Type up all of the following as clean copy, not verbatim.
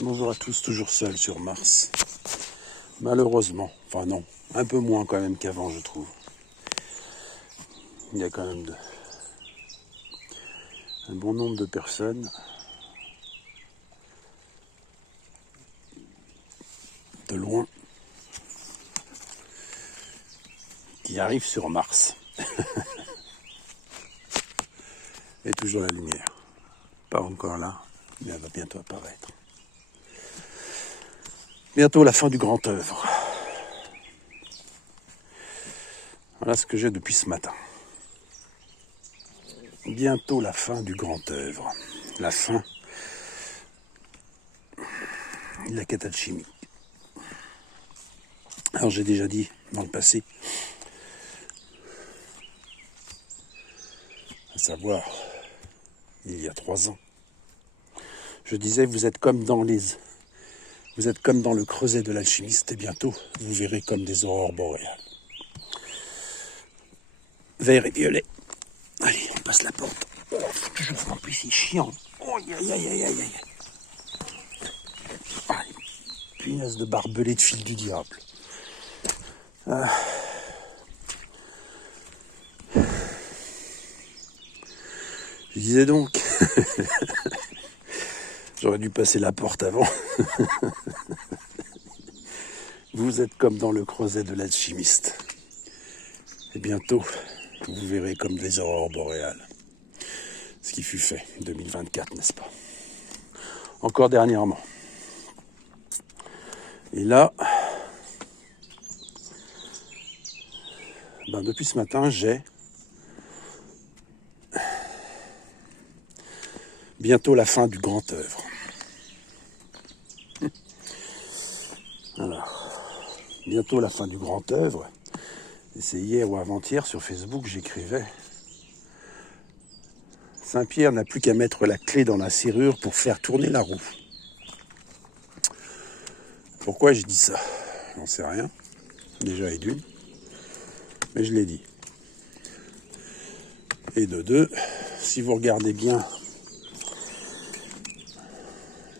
Bonjour à tous, toujours seul sur Mars. Malheureusement, enfin non, un peu moins quand même qu'avant je trouve. Il y a quand même un bon nombre de personnes de loin qui arrivent sur Mars. Et toujours la lumière. Pas encore là, mais elle va bientôt apparaître. Bientôt la fin du grand œuvre. Voilà ce que j'ai depuis ce matin. Bientôt la fin du grand œuvre. La fin de la quête alchimique. Alors j'ai déjà dit dans le passé, à savoir il y a 3 ans, je disais vous êtes comme dans le creuset de l'alchimiste et bientôt vous verrez comme des aurores boréales. Vert et violet. Allez, on passe la porte. Oh, faut toujours en plus c'est chiant. Oh, aïe aïe aïe aïe aïe. Allez, punaise de barbelé de fil du diable. Je disais donc, j'aurais dû passer la porte avant. Vous êtes comme dans le creuset de l'alchimiste. Et bientôt, vous verrez comme des aurores boréales. Ce qui fut fait, 2024, n'est-ce pas? Encore dernièrement. Et là, depuis ce matin, j'ai bientôt la fin du grand œuvre. Alors, bientôt la fin du grand œuvre. Et c'est hier ou avant-hier sur Facebook, j'écrivais Saint-Pierre n'a plus qu'à mettre la clé dans la serrure pour faire tourner la roue. Pourquoi j'ai dit ça? J'en sais rien. Déjà et d'une. Mais je l'ai dit. Et de deux, si vous regardez bien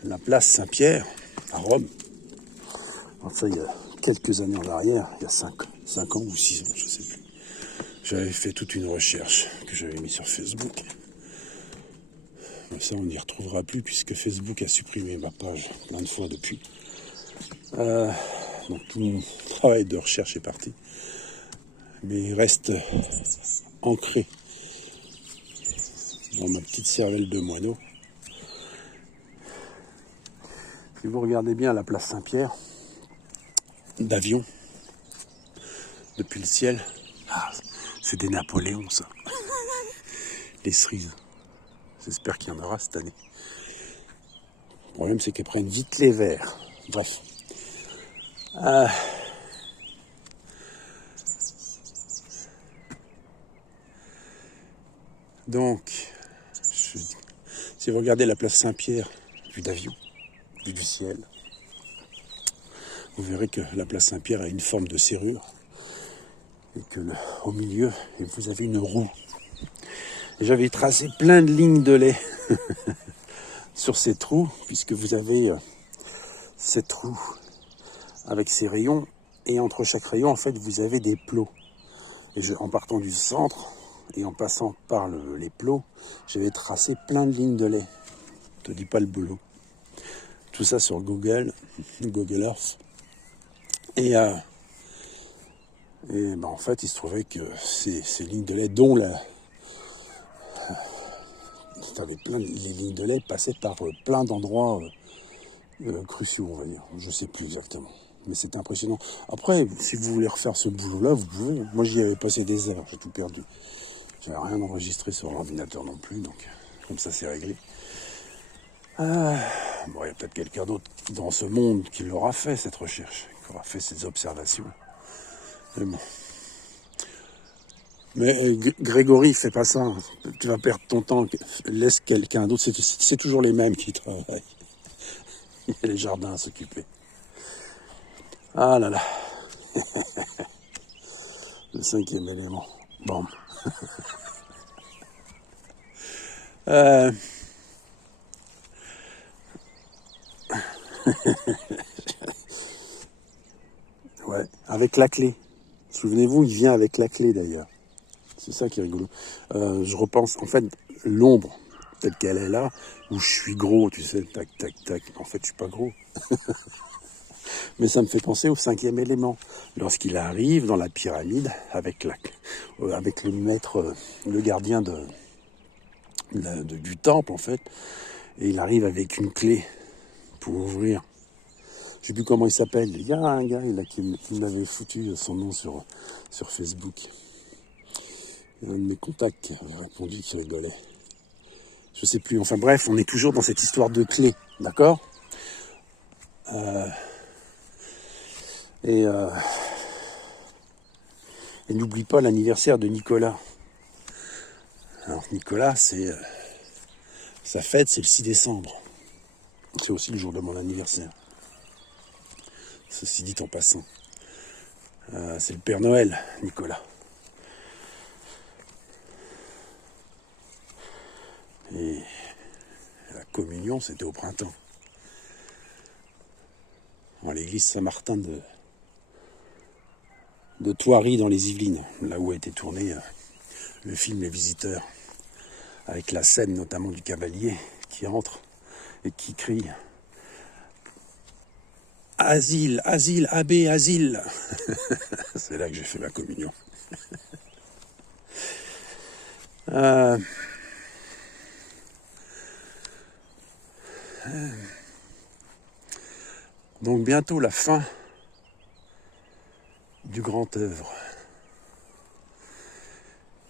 la place Saint-Pierre à Rome, alors ça il y a quelques années en arrière, il y a 5 ans ou 6 ans, je ne sais plus. J'avais fait toute une recherche que j'avais mis sur Facebook. Mais ça, on n'y retrouvera plus puisque Facebook a supprimé ma page plein de fois depuis. Donc tout mon travail de recherche est parti. Mais il reste ancré dans ma petite cervelle de moineau. Si vous regardez bien la place Saint-Pierre, d'avion, depuis le ciel, c'est des Napoléons ça. Les cerises. J'espère qu'il y en aura cette année. Le problème c'est qu'elles prennent vite les verres. Bref. Donc, si vous regardez la place Saint-Pierre, vue d'avion, vue du ciel, vous verrez que la place Saint-Pierre a une forme de serrure et que au milieu, vous avez une roue. Et j'avais tracé plein de lignes de lait sur ces trous, puisque vous avez cette roue avec ses rayons, et entre chaque rayon, en fait, vous avez des plots. Et en partant du centre, et en passant par les plots, j'avais tracé plein de lignes de lait. Je te dis pas le boulot. Tout ça sur Google Earth. Et en fait, il se trouvait que ces lignes de lait, dont les lignes de lait passaient par plein d'endroits cruciaux, on va dire. Je sais plus exactement. Mais c'est impressionnant. Après, si vous voulez refaire ce boulot-là, vous pouvez. Moi, j'y avais passé des heures, j'ai tout perdu. J'avais rien enregistré sur l'ordinateur non plus, donc comme ça, c'est réglé. Il y a peut-être quelqu'un d'autre dans ce monde qui l'aura fait, cette recherche, qui aura fait ces observations. Mais bon. Mais Grégory, fais pas ça. Tu vas perdre ton temps. Laisse quelqu'un d'autre. C'est toujours les mêmes qui travaillent. Il y a les jardins à s'occuper. Ah là là. Le 5e élément. Bon. Ouais, avec la clé. Souvenez-vous, il vient avec la clé d'ailleurs. C'est ça qui est rigolo. Je repense, en fait, l'ombre, telle qu'elle est là, où je suis gros, tu sais, tac, tac, tac. En fait, je suis pas gros. Mais ça me fait penser au cinquième élément. Lorsqu'il arrive dans la pyramide avec le maître, le gardien du temple, en fait, et il arrive avec une clé pour ouvrir. Je sais plus comment il s'appelle. Il y a un gars là, qui m'avait foutu son nom sur Facebook. Il y a un de mes contacts qui avait répondu, qui rigolait. Je sais plus. Enfin bref, on est toujours dans cette histoire de clé, d'accord Et n'oublie pas l'anniversaire de Nicolas. Alors Nicolas, sa fête, c'est le 6 décembre. C'est aussi le jour de mon anniversaire. Ceci dit en passant. C'est le Père Noël, Nicolas. Et la communion, c'était au printemps. À l'église Saint-Martin de Thoiry dans les Yvelines, là où a été tourné le film Les Visiteurs, avec la scène notamment du cavalier qui entre et qui crie « Asile, asile, abbé, asile !» C'est là que j'ai fait ma communion. Donc bientôt la fin du grand œuvre.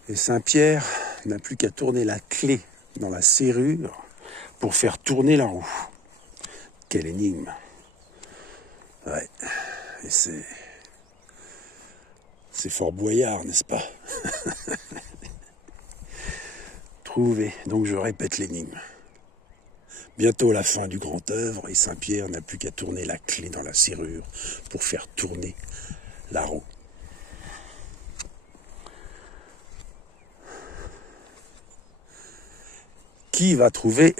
Et Saint-Pierre n'a plus qu'à tourner la clé dans la serrure pour faire tourner la roue. Quelle énigme. Ouais, et c'est Fort Boyard, n'est-ce pas? Trouvé, donc je répète l'énigme. Bientôt la fin du grand œuvre et Saint-Pierre n'a plus qu'à tourner la clé dans la serrure pour faire tourner la roue. Qui va trouver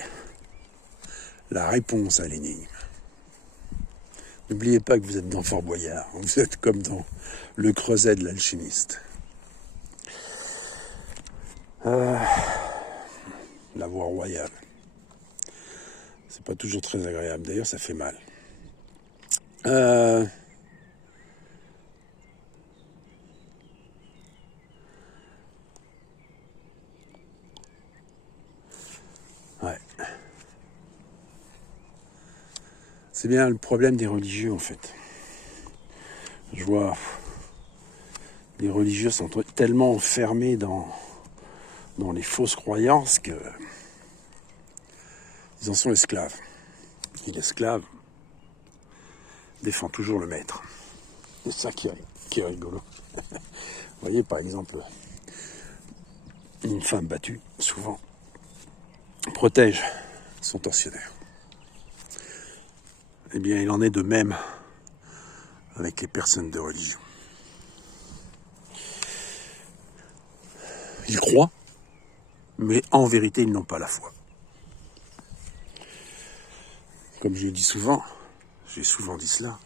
la réponse à l'énigme? N'oubliez pas que vous êtes dans Fort Boyard, vous êtes comme dans le creuset de l'alchimiste. La voie royale. C'est pas toujours très agréable, d'ailleurs ça fait mal. Ouais. C'est bien le problème des religieux en fait. Je vois, les religieux sont tellement enfermés dans les fausses croyances que ils en sont esclaves. Et l'esclave défend toujours le maître. C'est ça qui est rigolo. Vous voyez, par exemple, une femme battue, souvent, protège son tortionnaire. Eh bien, il en est de même avec les personnes de religion. Ils croient, mais en vérité, ils n'ont pas la foi. Comme j'ai souvent dit cela,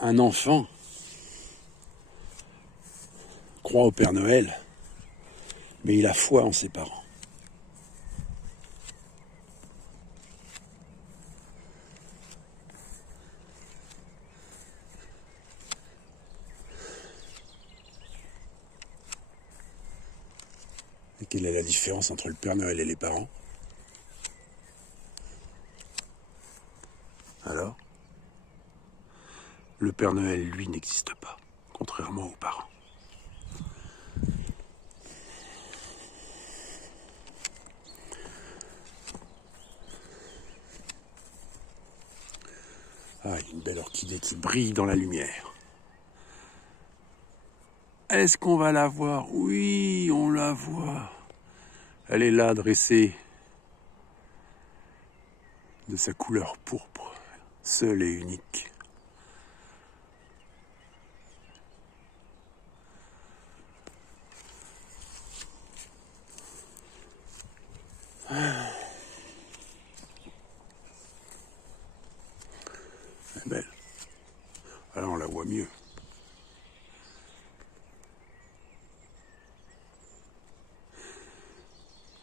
un enfant croit au Père Noël, mais il a foi en ses parents. Et quelle est la différence entre le Père Noël et les parents? Alors, le Père Noël, lui, n'existe pas, contrairement aux parents. Ah, il y a une belle orchidée qui brille dans la lumière. Est-ce qu'on va la voir? Oui, on la voit. Elle est là, dressée de sa couleur pourpre, seule et unique. est belle. Alors on la voit mieux.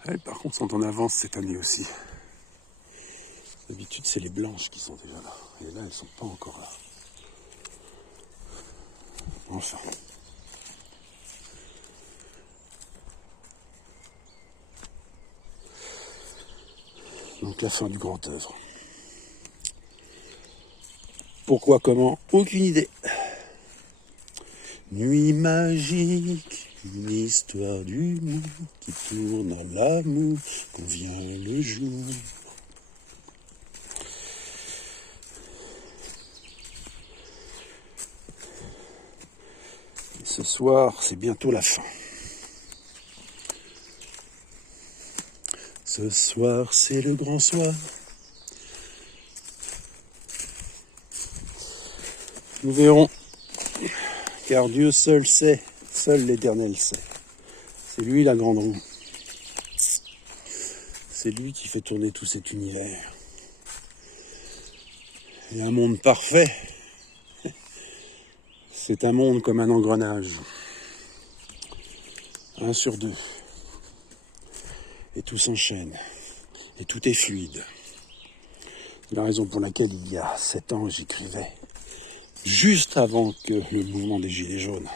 Elle, par contre, sont en avance cette année aussi. D'habitude, c'est les blanches qui sont déjà là. Et là, elles sont pas encore là. Enfin. Donc la fin du grand œuvre. Pourquoi, comment? Aucune idée. Nuit magique, une histoire d'humour qui tourne à l'amour quand vient le jour. Et ce soir, c'est bientôt la fin. Ce soir, c'est le grand soir. Nous verrons. Car Dieu seul sait, seul l'Éternel sait. C'est lui la grande roue. C'est lui qui fait tourner tout cet univers. Et un monde parfait, c'est un monde comme un engrenage. 1 sur 2. Et tout s'enchaîne. Et tout est fluide. C'est la raison pour laquelle il y a 7 ans, j'écrivais. Juste avant que le mouvement des Gilets jaunes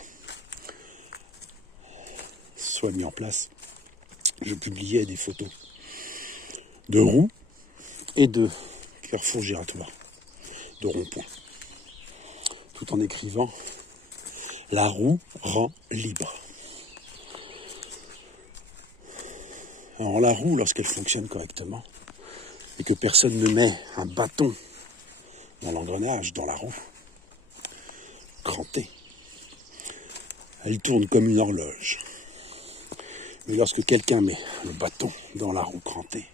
soit mis en place, je publiais des photos de roues et de carrefours giratoires, de ronds-points, tout en écrivant « La roue rend libre ». Alors la roue, lorsqu'elle fonctionne correctement, et que personne ne met un bâton dans l'engrenage, dans la roue, crantée, elle tourne comme une horloge. Mais lorsque quelqu'un met le bâton dans la roue crantée,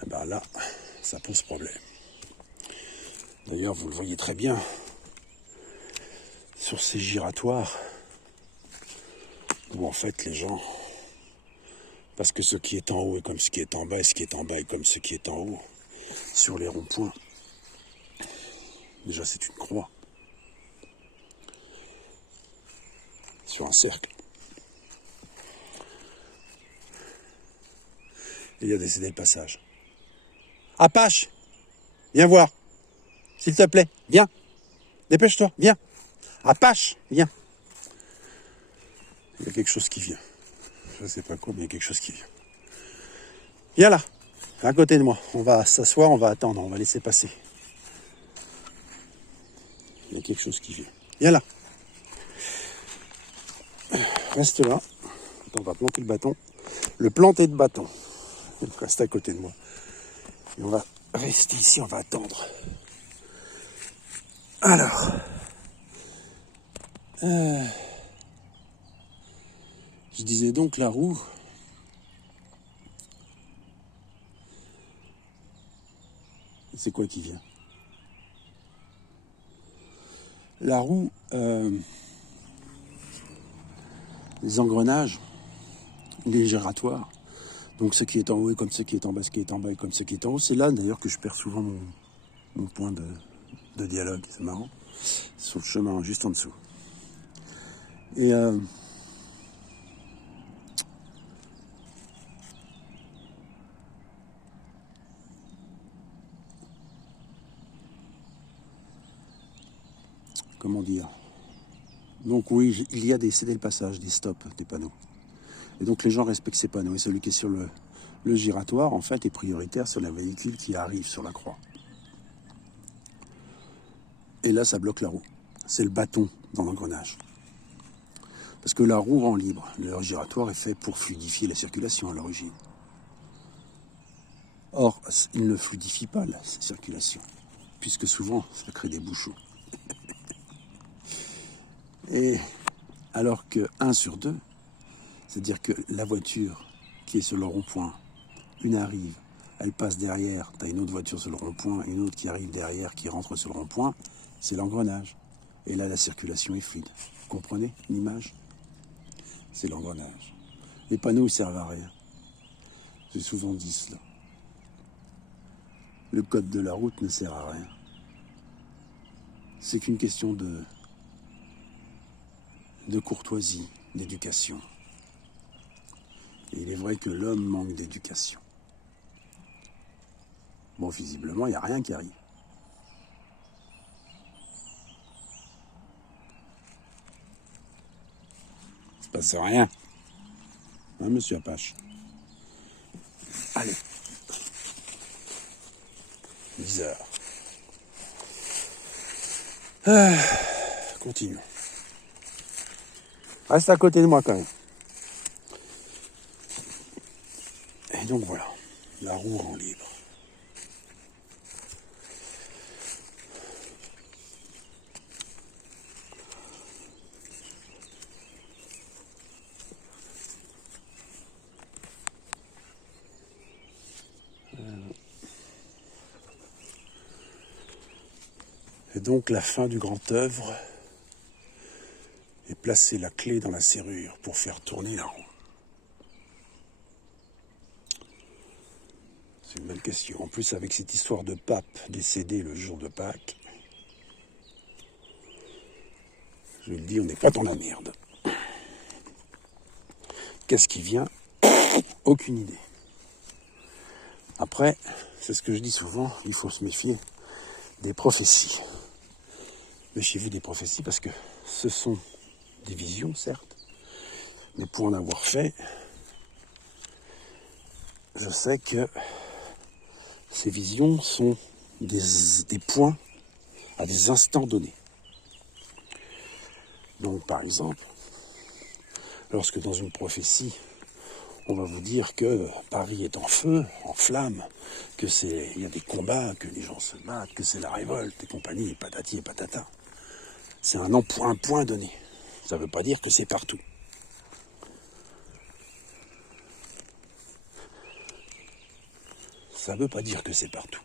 eh ben là, ça pose problème. D'ailleurs, vous le voyez très bien sur ces giratoires où en fait les gens, parce que ce qui est en haut est comme ce qui est en bas, et ce qui est en bas est comme ce qui est en haut, sur les ronds-points, déjà c'est une croix sur un cercle. Et il y a décidé le passage. Apache, viens voir, s'il te plaît, viens, dépêche-toi, viens. Apache, viens. Il y a quelque chose qui vient. Je ne sais pas quoi, mais il y a quelque chose qui vient. Viens là, à côté de moi. On va s'asseoir, on va attendre, on va laisser passer. Il y a quelque chose qui vient. Viens là. Reste là. On va planter le bâton. Le planter de bâton. Reste à côté de moi. Et on va rester ici, on va attendre. Alors. Je disais donc la roue. C'est quoi qui vient? La roue, les engrenages, les giratoires, donc ce qui est en haut est comme ce qui est en bas, ce qui est en bas est comme ce qui est en haut. C'est là d'ailleurs que je perds souvent mon point de dialogue, c'est marrant, sur le chemin juste en dessous. Et comment dire? Donc oui, il y a des céder le passage, des stops, des panneaux. Et donc les gens respectent ces panneaux. Et celui qui est sur le giratoire, en fait, est prioritaire sur le véhicule qui arrive sur la croix. Et là, ça bloque la roue. C'est le bâton dans l'engrenage. Parce que la roue rend libre. Le giratoire est fait pour fluidifier la circulation à l'origine. Or, il ne fluidifie pas la circulation, puisque souvent, ça crée des bouchons. Et alors que 1 sur 2, c'est-à-dire que la voiture qui est sur le rond-point, une arrive, elle passe derrière, tu as une autre voiture sur le rond-point, une autre qui arrive derrière, qui rentre sur le rond-point, c'est l'engrenage. Et là, la circulation est fluide. Vous comprenez l'image? C'est l'engrenage. Les panneaux ne servent à rien. J'ai souvent dit cela. Le code de la route ne sert à rien. c'est qu'une question de courtoisie, d'éducation. Et il est vrai que l'homme manque d'éducation. Bon, visiblement, il n'y a rien qui arrive. Il ne se passe rien. Hein, monsieur Apache? Allez. 10 heures. Continuons. Reste à côté de moi quand même. Et donc voilà, la roue rend libre. Et donc la fin du grand œuvre est placer la clé dans la serrure pour faire tourner la roue. C'est une belle question. En plus, avec cette histoire de pape décédé le jour de Pâques, je le dis, on n'est pas dans la merde. Qu'est-ce qui vient? Aucune idée. Après, c'est ce que je dis souvent, il faut se méfier des prophéties. Méfiez-vous des prophéties parce que ce sont des visions, certes, mais pour en avoir fait, je sais que ces visions sont des points à des instants donnés. Donc, par exemple, lorsque dans une prophétie, on va vous dire que Paris est en feu, en flammes, que il y a des combats, que les gens se battent, que c'est la révolte et compagnie, et patati et patata. C'est un point donné. Ça ne veut pas dire que c'est partout. Ça ne veut pas dire que c'est partout.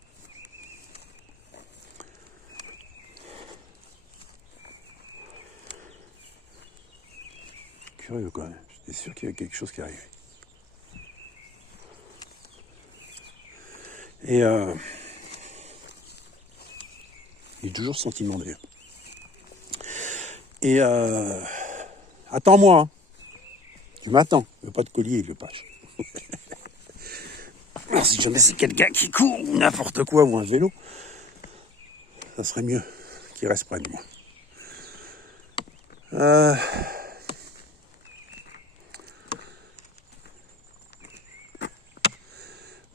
Curieux quand même. J'étais sûr qu'il y avait quelque chose qui arrivait. Et il est toujours sentiment d'ailleurs. Et attends-moi. Hein. Tu m'attends. Il n'y a pas de collier, le page. Alors si jamais c'est quelqu'un qui court ou n'importe quoi ou un vélo, ça serait mieux qu'il reste près de moi.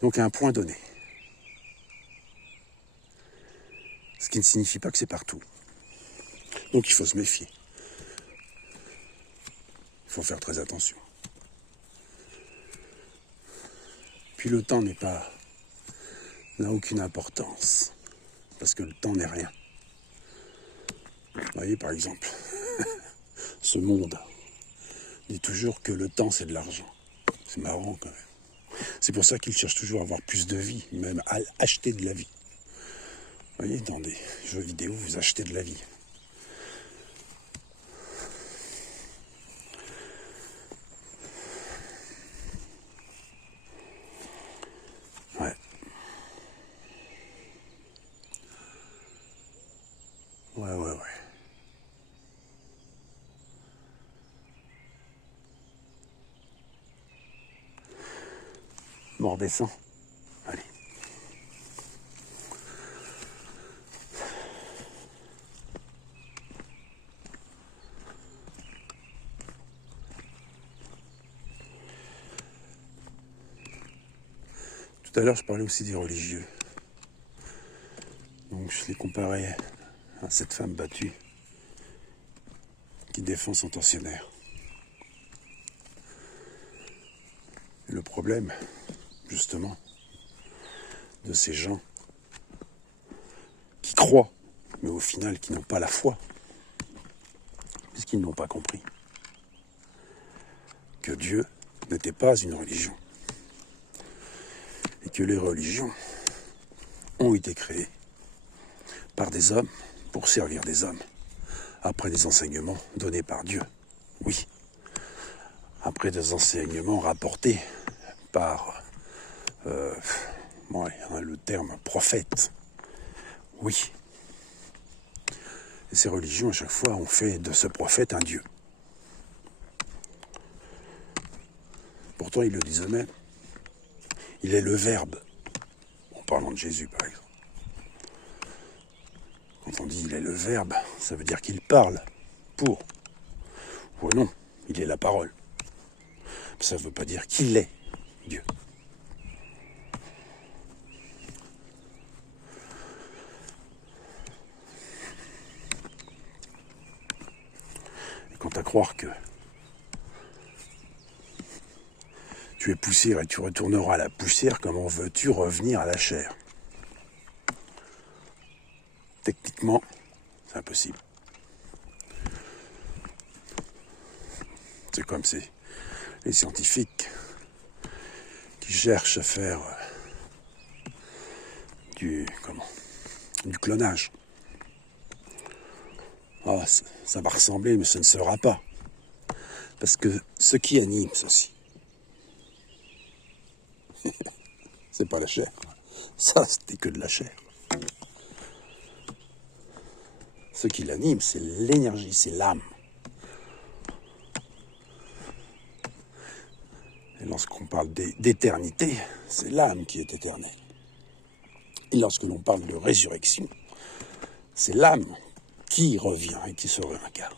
Donc à un point donné. Ce qui ne signifie pas que c'est partout. Donc il faut se méfier. Il faut faire très attention. Puis le temps n'a aucune importance. Parce que le temps n'est rien. Vous voyez par exemple, ce monde dit toujours que le temps c'est de l'argent. C'est marrant quand même. C'est pour ça qu'ils cherchent toujours à avoir plus de vie, même à acheter de la vie. Vous voyez, dans des jeux vidéo, vous achetez de la vie. Ouais. Ouais. Bon, on redescend. Allez. Tout à l'heure, je parlais aussi des religieux. Donc, je les comparais à cette femme battue qui défend son tortionnaire. Et le problème, justement, de ces gens qui croient, mais au final qui n'ont pas la foi, puisqu'ils n'ont pas compris que Dieu n'était pas une religion, et que les religions ont été créées par des hommes pour servir des hommes, après des enseignements donnés par Dieu, oui, après des enseignements rapportés par le terme prophète, oui. Et ces religions, à chaque fois, ont fait de ce prophète un dieu. Pourtant, ils le disent eux-mêmes. Il est le Verbe, en parlant de Jésus, par exemple. Quand on dit il est le Verbe, ça veut dire qu'il parle pour. Ou non, il est la parole. Ça ne veut pas dire qu'il est Dieu. Et quant à croire que tu es poussière et tu retourneras à la poussière, comment veux-tu revenir à la chair? Techniquement, c'est impossible. C'est comme les scientifiques qui cherchent à faire du clonage. Ah, ça va ressembler, mais ce ne sera pas. Parce que ce qui anime ceci, c'est pas la chair. Ça, c'était que de la chair. Ce qui l'anime, c'est l'énergie, c'est l'âme. Et lorsqu'on parle d'éternité, c'est l'âme qui est éternelle. Et lorsque l'on parle de résurrection, c'est l'âme qui revient et qui se réincarne.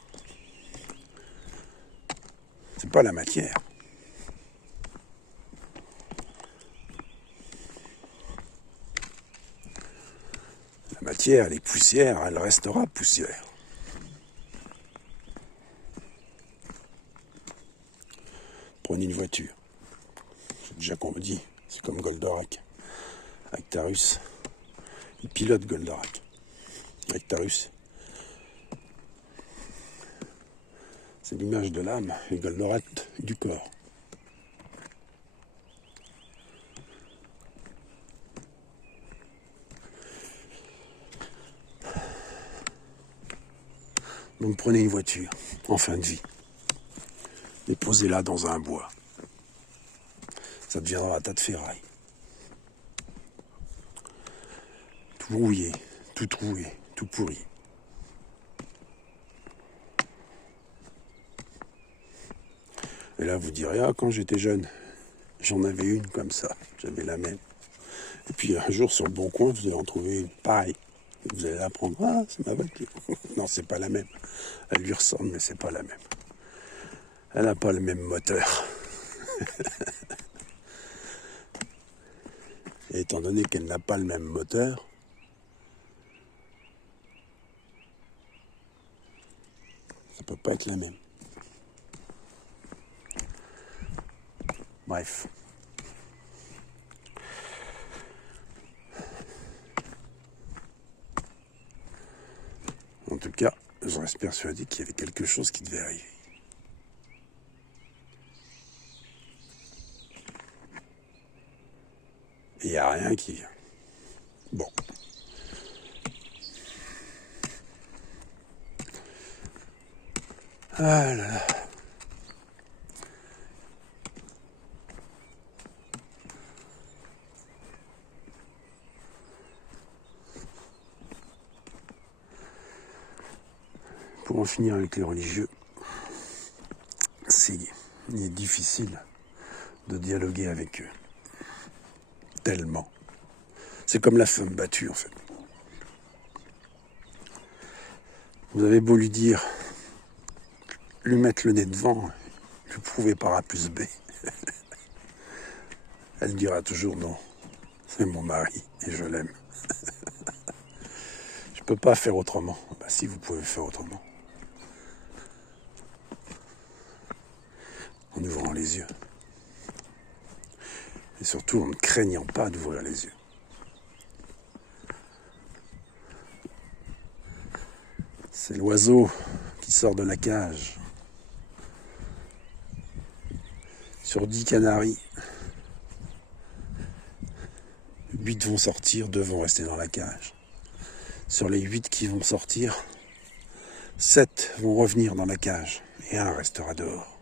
C'est pas la matière. La matière, elle est poussière, elle restera poussière. Prenez une voiture. C'est déjà qu'on me dit, c'est comme Goldorak. Actarus, il pilote Goldorak. Actarus, c'est l'image de l'âme et Goldorak du corps. Donc prenez une voiture en fin de vie et posez-la dans un bois. Ça deviendra un tas de ferraille. Tout rouillé, tout troué, tout pourri. Et là vous direz, ah quand j'étais jeune, j'en avais une comme ça, j'avais la même. Et puis un jour sur le bon coin, vous allez en trouver une pareille. Et vous allez la prendre, ah c'est ma voiture. Non, c'est pas la même. Elle lui ressemble, mais c'est pas la même. Elle n'a pas le même moteur. Et étant donné qu'elle n'a pas le même moteur, ça peut pas être la même. Bref. En tout cas, je reste persuadé qu'il y avait quelque chose qui devait arriver. Et il n'y a rien qui... Bon. Ah là là. Pour en finir avec les religieux, il est difficile de dialoguer avec eux. Tellement. C'est comme la femme battue, en fait. Vous avez beau lui dire, lui mettre le nez devant, lui prouver par A plus B. Elle dira toujours non. C'est mon mari et je l'aime. Je peux pas faire autrement. Bah si, vous pouvez faire autrement. En ouvrant les yeux. Et surtout en ne craignant pas d'ouvrir les yeux. C'est l'oiseau qui sort de la cage. Sur 10 canaris, 8 vont sortir, 2 vont rester dans la cage. Sur les 8 qui vont sortir, 7 vont revenir dans la cage et 1 restera dehors.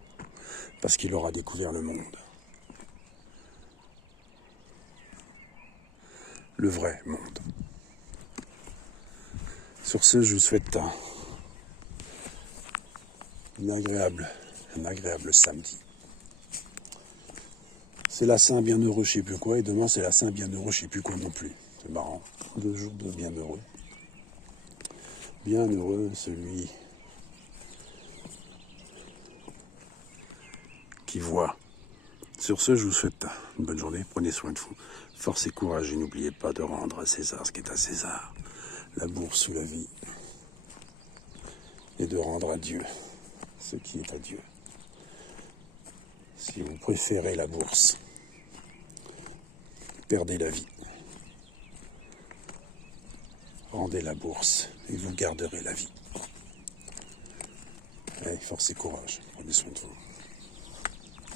Parce qu'il aura découvert le monde. Le vrai monde. Sur ce, je vous souhaite un agréable samedi. C'est la Saint bienheureux je sais plus quoi, et demain c'est la Saint bienheureux je sais plus quoi non plus. C'est marrant, 2 jours de bienheureux. Bienheureux celui qui voit. Sur ce, je vous souhaite une bonne journée, prenez soin de vous, force et courage, et n'oubliez pas de rendre à César ce qui est à César, la bourse ou la vie, et de rendre à Dieu ce qui est à Dieu. Si vous préférez la bourse, perdez la vie. Rendez la bourse et vous garderez la vie. Allez, force et courage, prenez soin de vous.